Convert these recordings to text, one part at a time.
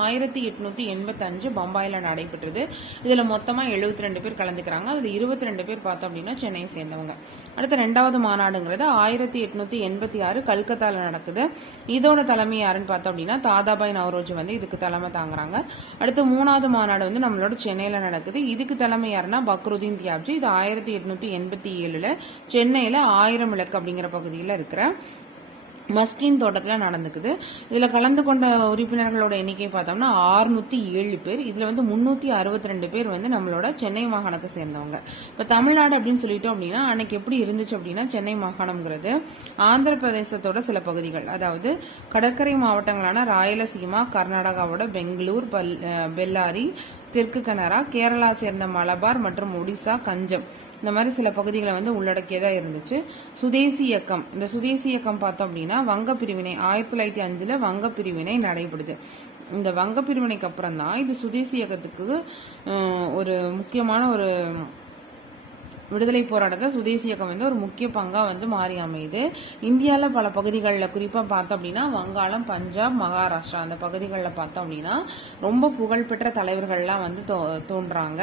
1885 பம்பாயில நடைபெற்றது. இதுல மொத்தமா 72 பேர் கலந்துக்கிறாங்க. அதுல 22 பேர் பார்த்தோம் அப்படின்னா சென்னையை சேர்ந்தவங்க. அடுத்த 2வது மாநாடுங்கிறது 1886 கல்கத்தால நடக்குது. இதோட தலைமை யாருன்னு பார்த்தோம் அப்படின்னா தாதாபாய் நவரோஜி வந்து இதுக்கு தலைமை தாங்குறாங்க. அடுத்து 3வது மாநாடு வந்து நம்மளோட சென்னையில நடக்குது. இதுக்கு தலைமை யாருன்னா பக்ருதீன் தியாப்ஜி. இது 1887 சென்னையில 1000 விளக்கு அப்படிங்கிற பகுதியில் இருக்கிற மஸ்கின் தோட்டத்துல நடந்துக்குது. இதுல கலந்து கொண்ட உறுப்பினர்களோட எண்ணிக்கை பார்த்தோம்னா 607 பேர். இதுல வந்து 362 பேர் வந்து நம்மளோட சென்னை மாகாணத்தை சேர்ந்தவங்க. இப்ப தமிழ்நாடு அப்படின்னு சொல்லிட்டோம் அப்படின்னா அன்னைக்கு எப்படி இருந்துச்சு அப்படின்னா சென்னை மாகாணம்ங்கிறது ஆந்திர பிரதேசத்தோட சில பகுதிகள், அதாவது கடற்கரை மாவட்டங்களான ராயலசீமா, கர்நாடகாவோட பெங்களூர், பெல்லாரி, தெற்கு கனரா, கேரளா சேர்ந்த மலபார் மற்றும் ஒடிசா, கஞ்சம், இந்த மாதிரி சில பகுதிகளை வந்து உள்ளடக்கியதா இருந்துச்சு. சுதேசி இயக்கம், இந்த சுதேசி இயக்கம் பார்த்தோம் அப்படின்னா வங்க பிரிவினை 1905 வங்க பிரிவினை நடைபெறுது. இந்த வங்க பிரிவினைக்கு அப்புறம் தான் இது சுதேசி இயக்கத்துக்கு ஒரு முக்கியமான ஒரு விடுதலை போராட்டத்தை சுதேசி இயக்கம் வந்து ஒரு முக்கிய பங்கா வந்து மாறி அமையுது. இந்தியாவில் பல பகுதிகளில் குறிப்பா பார்த்தோம் அப்படின்னா வங்காளம், பஞ்சாப், மகாராஷ்டிரா அந்த பகுதிகளில் பார்த்தோம் அப்படின்னா ரொம்ப புகழ்பெற்ற தலைவர்கள்லாம் வந்து தோன்றாங்க.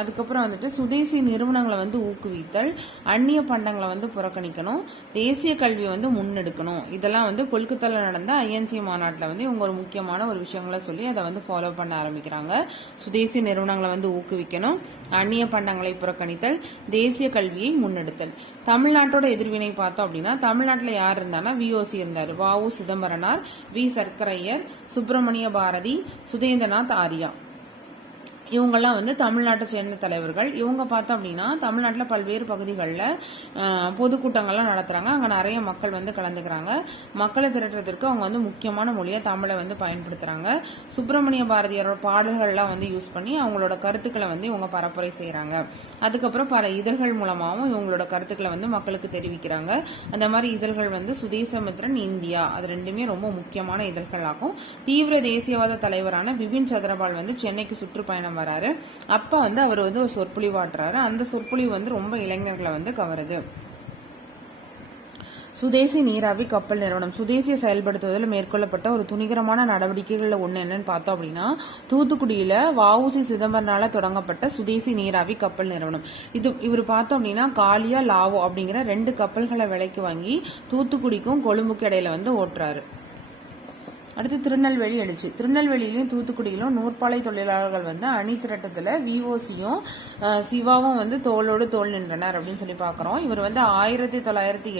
அதுக்கப்புறம் வந்துட்டு சுதேசி நிறுவனங்களை வந்து ஊக்குவித்தல், அந்நிய பண்டங்களை வந்து புறக்கணிக்கணும், தேசிய கல்வியை வந்து முன்னெடுக்கணும். இதெல்லாம் வந்து கொல்கத்தால நடந்த ஐஎன்சி மாநாட்டில் வந்து இவங்க ஒரு முக்கியமான ஒரு விஷயங்களை சொல்லி அதை வந்து ஃபாலோ பண்ண ஆரம்பிக்கிறாங்க. சுதேசி நிறுவனங்களை வந்து ஊக்குவிக்கணும், அந்நிய பண்டங்களை புறக்கணித்தல், தேசிய கல்வியை முன்னெடுத்தல். தமிழ்நாட்டோட எதிர்வினை பார்த்தோம் அப்படின்னா தமிழ்நாட்டில் யார் இருந்தானா விஓசி இருந்தாரு. வ.உ. சிதம்பரனார், வி. சர்க்கரையர், சுப்பிரமணிய பாரதி, சுதேந்திரநாத் ஆரியா, இவங்கெல்லாம் வந்து தமிழ்நாட்டை சேர்ந்த தலைவர்கள். இவங்க பார்த்தோம் அப்படின்னா தமிழ்நாட்டில் பல்வேறு பகுதிகளில் பொதுக்கூட்டங்கள்லாம் நடத்துறாங்க. அங்கே நிறைய மக்கள் வந்து கலந்துக்கிறாங்க. மக்களை திரட்டுறதுக்கு அவங்க வந்து முக்கியமான மொழியை தமிழை வந்து பயன்படுத்துறாங்க. சுப்பிரமணிய பாரதியாரோட பாடல்கள்லாம் வந்து யூஸ் பண்ணி அவங்களோட கருத்துக்களை வந்து இவங்க பரப்புரை செய்யறாங்க. அதுக்கப்புறம் பல இதழ்கள் மூலமாகவும் இவங்களோட கருத்துக்களை வந்து மக்களுக்கு தெரிவிக்கிறாங்க. அந்த மாதிரி இதழ்கள் வந்து சுதேசமித்ரன், இந்தியா, அது ரெண்டுமே ரொம்ப முக்கியமான இதழ்கள் ஆகும். தீவிர தேசியவாத தலைவரான பிபின் சந்திரபால் வந்து சென்னைக்கு சுற்றுப்பயணம் வராரு. அப்ப வந்து அவர் வந்து ஒரு சொற்பொழிவாற்றுறாரு. அந்த சொற்பொழிவு வந்து ரொம்ப இளைஞர்களை வந்து கவருது. சுதேசி நீராவி கப்பல் நிறுவனம் சுதேசியை செயல்படுத்துவதில் மேற்கொள்ளப்பட்ட ஒரு துணிகரமான நடவடிக்கைகள்ல ஒண்ணு என்னன்னு பார்த்தோம் அப்படின்னா தூத்துக்குடியில வ.உ.சி. சிதம்பரனால தொடங்கப்பட்ட சுதேசி நீராவி கப்பல் நிறுவனம். இவர் பார்த்தோம் அப்படின்னா காலியா, லாவோ அப்படிங்கிற 2 கப்பல்களை விலைக்கு வாங்கி தூத்துக்குடிக்கும் கொழும்புக்கு இடையில வந்து ஓட்டுறாரு. அடுத்து திருநெல்வேலி எழுச்சி. திருநெல்வேலியிலும் தூத்துக்குடியிலும் நூற்பாலை தொழிலாளர்கள் வந்து அணி திரட்டத்துல விஓசியும் சிவாவும் வந்து தோளோடு தோல் நின்றனர் அப்படின்னு சொல்லி பாக்குறோம். இவர் வந்து 1908